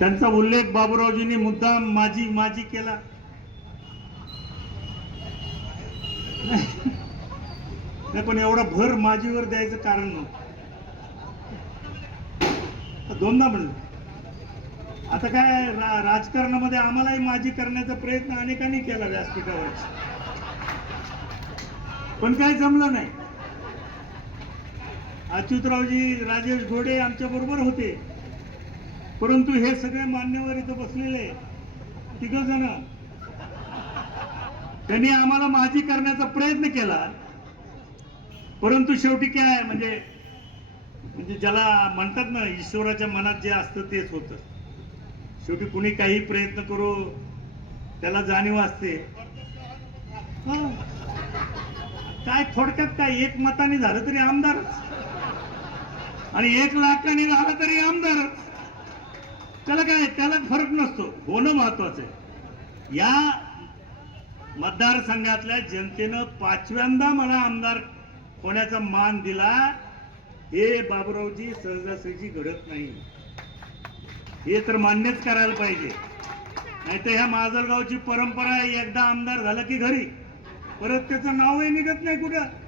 त्यांचा उल्लेख बाबूरावजींनी मुद्दाम माझी माझी केला. नाही पण एवढा भर माझीवर द्यायचं कारण नव्हतं. दोनदा म्हणलं. आता काय रा- राजकारणामध्ये आम्हालाही माझी करण्याचा प्रयत्न अनेकांनी केला व्यासपीठावर पण काय जमलं नाही. अच्युतरावजी राजेश घोडे आमच्या बरोबर होते. परंतु हे सगळे मान्यवर इथं बसलेले तिघ जण. त्यांनी आम्हाला माझी करण्याचा प्रयत्न केला. परंतु शेवटी काय म्हणजे म्हणजे ज्याला म्हणतात ना ईश्वराच्या मनात जे असतं तेच होतं. शेवटी कुणी काही प्रयत्न करू त्याला जाणीव असते. काय थोडक्यात काय एक मताने झालं तरी आमदारच. आणि एक लाखाने झालं तरी आमदारच. त्याला काय त्याला फरक नसतो. होणं महत्वाचं आहे. या मतदारसंघातल्या जनतेनं पाचव्यांदा मला आमदार होण्याचा मान दिला. हे बाबुरावजी सहजासहजी घडत नाही. हे तर मान्यच करायला पाहिजे. नाही तर ह्या माजलगावची परंपरा आहे एकदा आमदार झालं की घरी. परत त्याचं नावही निघत नाही कुठं.